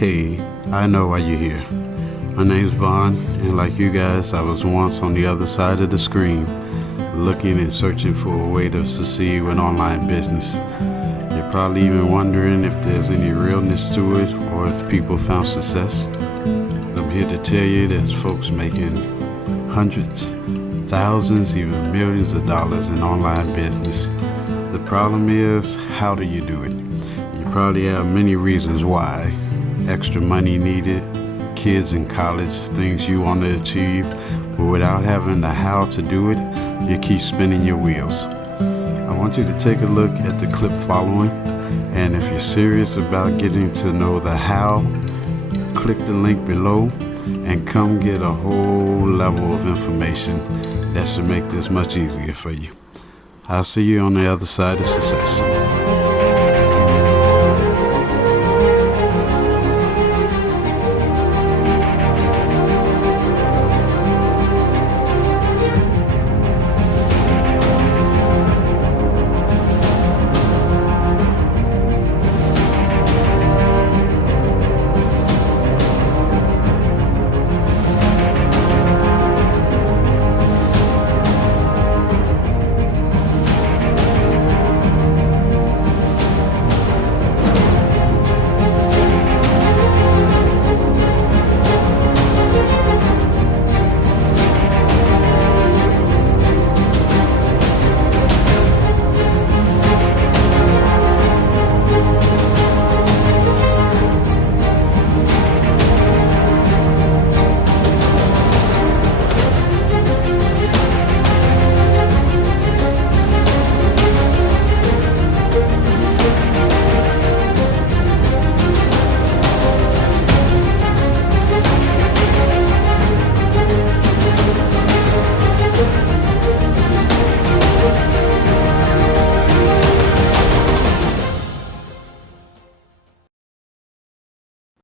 Hey, I know why you're here. My name's Vaughn, and like you guys, I was once on the other side of the screen, looking and searching for a way to succeed with online business. You're probably even wondering if there's any realness to it or if people found success. I'm here to tell you there's folks making hundreds, thousands, even millions of dollars in online business. The problem is, how do you do it? You probably have many reasons why. Extra money needed, kids in college, things you want to achieve, but without having the how to do it, you keep spinning your wheels. I want you to take a look at the clip following, and if you're serious about getting to know the how, click the link below and come get a whole level of information that should make this much easier for you. I'll see you on the other side of success.